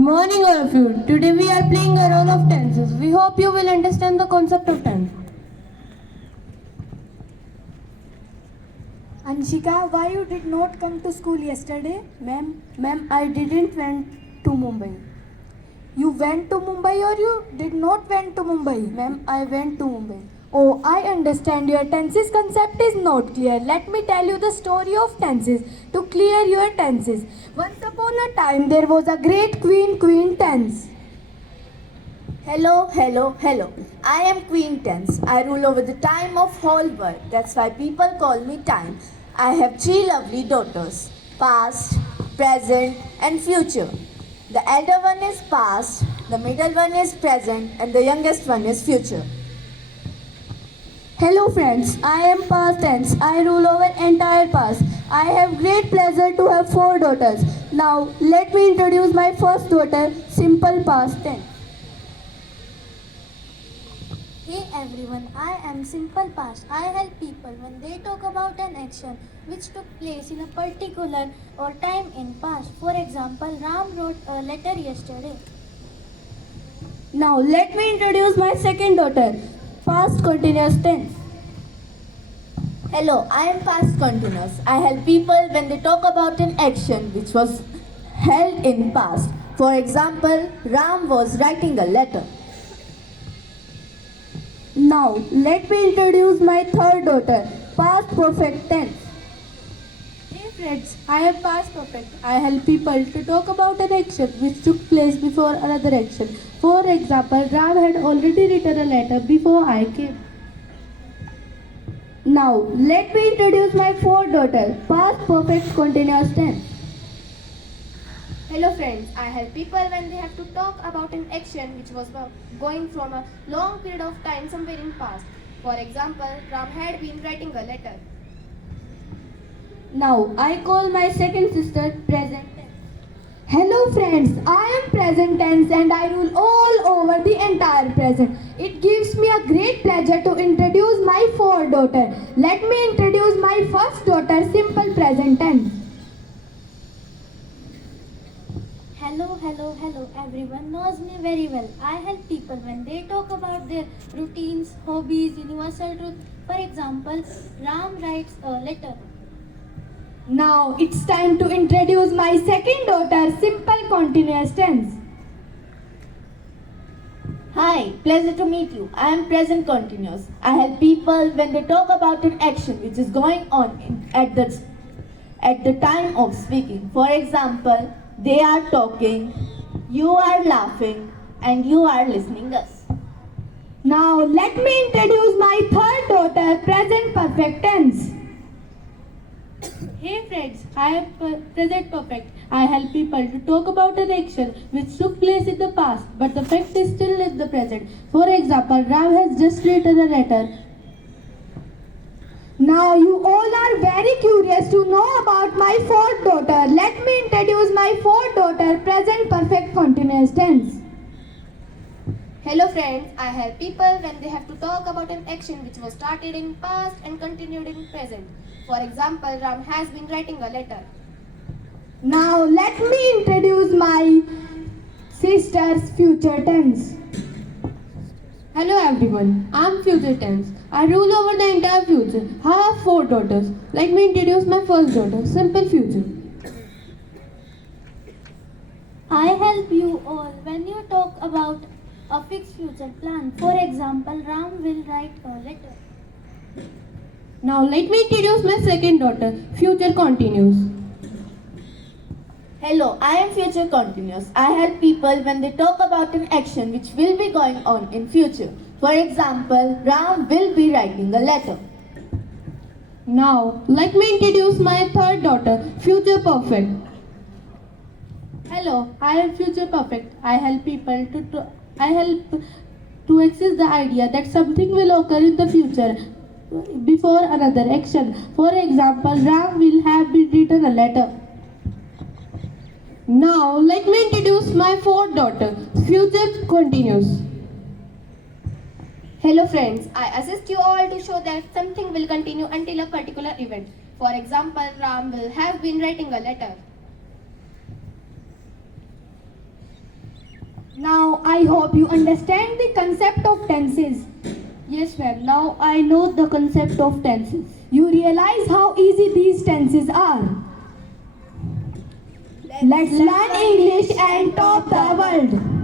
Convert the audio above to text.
morning, all of you. Today we are playing a role of tenses. We hope you will understand the concept of tense. Anshika, why you did not come to school yesterday? Ma'am, I didn't went to Mumbai. You went to Mumbai or you did not went to Mumbai? Ma'am, I went to Mumbai. Oh, I understand your tenses concept is not clear. Let me tell you the story of tenses to clear your tenses. Once upon a time there was a great queen tense. Hello. I am Queen Tense. I rule over the time of whole world. That's why people call me Time. I have three lovely daughters, past, present and future. The elder one is past, the middle one is present and the youngest one is future. Hello friends, I am past tense. I rule over entire past. I have great pleasure to have 4 daughters. Now let me introduce my first daughter, simple past tense. Hey everyone, I am Simple Past. I help people when they talk about an action which took place in a particular or time in past. For example, Ram wrote a letter yesterday. Now let me introduce my second daughter, past continuous tense. Hello, I am past continuous. I help people when they talk about an action which was held in past. For example, Ram was writing a letter. Now let me introduce my third daughter, past perfect tense. Hey friends, I am past perfect. I help people to talk about an action which took place before another action. For example, Ram had already written a letter before I came. Now let me introduce my fourth daughter, past perfect continuous tense. Hello friends, I help people when they have to talk about an action which was going from a long period of time somewhere in past. For example, Ram had been writing a letter. Now I call my second sister present tense. Hello friends, I am present tense and I rule all over the entire present. It gives me a great pleasure to introduce my fourth daughter. Let me introduce my first daughter, simple present tense. Hello, everyone knows me very well. I help people when they talk about their routines, hobbies, universal truth. For example, Ram writes a letter. Now it's time to introduce my second daughter, simple continuous tense. Hi, pleasure to meet you. I am present continuous. I help people when they talk about an action which is going on at the time of speaking. For example, they are talking, you are laughing, and you are listening us. Now let me introduce my third daughter, present perfect tense. Hey friends, I am present perfect. I help people to talk about an action which took place in the past, but the fact is still in the present. For example, Ram has just written a letter. Now you all are very curious to know about my fourth daughter. Let me introduce my fourth daughter, present perfect continuous tense. Hello friends, I help people when they have to talk about an action which was started in past and continued in present. For example, Ram has been writing a letter. Now let me introduce my sister's future tense. Hello everyone, I am future tense. I rule over the entire future. I have 4 daughters. Let me introduce my first daughter, simple future. I help you all when you talk about a fixed future plan. For example, Ram will write a letter. Now let me introduce my second daughter, future continuous. Hello, I am future continuous. I help people when they talk about an action which will be going on in future. For example, Ram will be writing a letter. Now let me introduce my third daughter, future perfect. Hello, I am future perfect. I help people to access the idea that something will occur in the future before another action. For example, Ram will have been written a letter. Now let me introduce my fourth daughter, future continuous. Hello friends, I assist you all to show that something will continue until a particular event. For example, Ram will have been writing a letter. Now I hope you understand the concept of tenses. Yes, ma'am. Now I know the concept of tenses. You realize how easy these tenses are. Let's learn English and top the world.